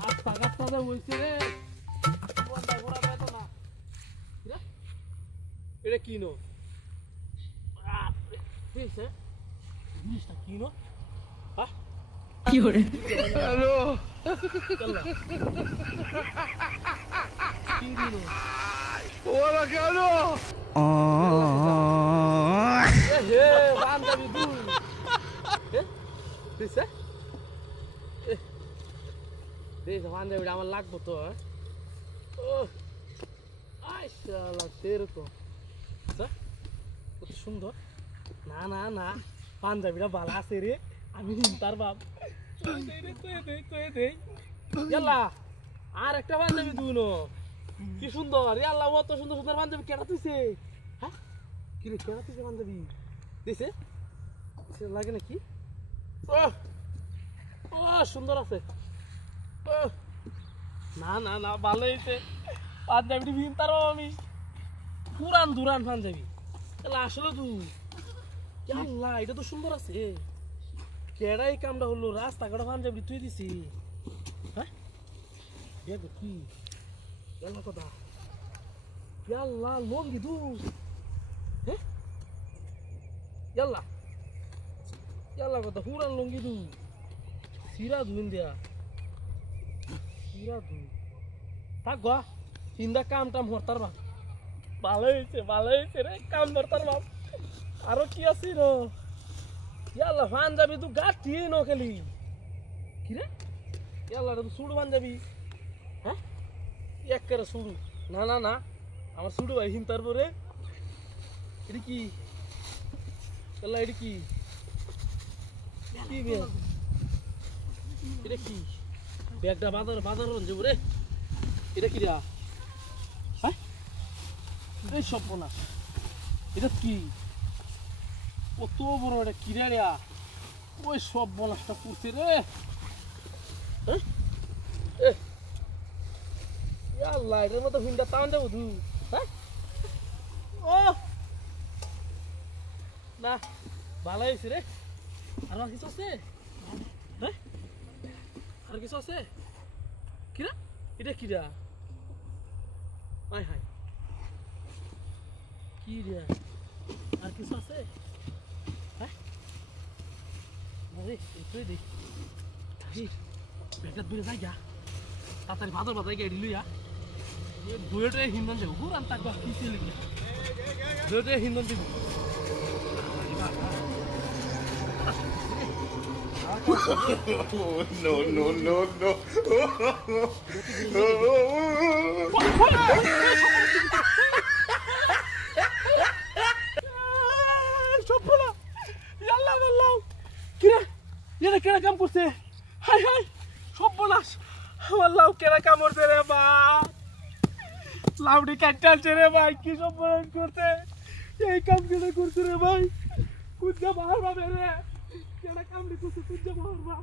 আচ্ছা গাছটা বলছি রে এটা কিনো জিনিসটা কিনো কি করে হ্যালো ওরা কেন হে বান্ধবী দুই বান্ধবীটা আমার লাগবো তো সেরকম কত সুন্দর না না না পাঞ্জাবিটা ভালো আছে রে আমি তার বাপ আর একটা পাঞ্জাবি দুনো কি সুন্দর আল্লাহ অত সুন্দর সুন্দর পাঞ্জাবি কেনা তুইছে হ্যাঁ কি রে কেনা তুইছে পাঞ্জাবি দিছে লাগে নাকি ও সুন্দর আছে না না না ভালো হয়েছে পাঞ্জাবিটি ভিনতারও আমি পুরান দুরান পাঞ্জাবি আসলে তুই আল্লাহ এটা তো সুন্দর আছে কেডাই কামটা হলো রাস্তাঘাট পাঞ্জাবি তুই দিছি হ্যাঁ দেখো কি আল্লাহ কথা আল্লাহ লঙ্গি দু হ্যাঁ আল্লাহ আল্লাহ কথা পুরান লঙ্গি দু সিরা ধুন দেয়া সিরা ধুন থাক গা চিন্তা কাম টাম হরতার বাপ ভালো হয়েছে রে কাম ধরতার বাপ আরো কি আছি রে ইয়াল্লা পাঞ্জাবি তুই গাঠি ন খেলি কি রে ইয়াল্লা তো সুড়ু পাঞ্জাবি হ্যাঁ এক করে সুড়ু না না না আমার সুড়ু ভাই হিন তারপরে এটা কি ইয়াল্লা এটা কি কি ব্যাগ এটা কি ব্যাগটা বাজার যাবো রে এটা কি রে হ্যাঁ এই সব না এটা কি কত বড় এটা কিরা রে ওই সব বলাসটা করছে রে আল্লাহ এটার মতো ভিনটা টান দেবো তুই হ্যাঁ ও না ভালো হয়েছে রে আর কিছু আছে হ্যাঁ আর কিছু আছে কিরা এটা কিরা হাই হাই কি রে আর কিছু আছে হ্যাঁ আরে এটাই দেখ ব্যাগটা দূরে যাই গা তাড়াতাড়ি বাজার গিয়ে লইয়া দুয়েটে হিন্দন দেব ঘুরান তাক বা কি ছিল গিয়া দুয়েটে হিন্দন দেব no, no, no, no. কেনা কাম করছে হাই হাই সব বলাস আমার লাউ কেনা কাম করছে রে বা লাউডি কাটছে রে ভাই কি সব বলাস করছে এই কাম কেনা করছে রে ভাই কুজ্জা বাহার বাবে রে কেনা কাম করছে কুজ্জা বাহার বা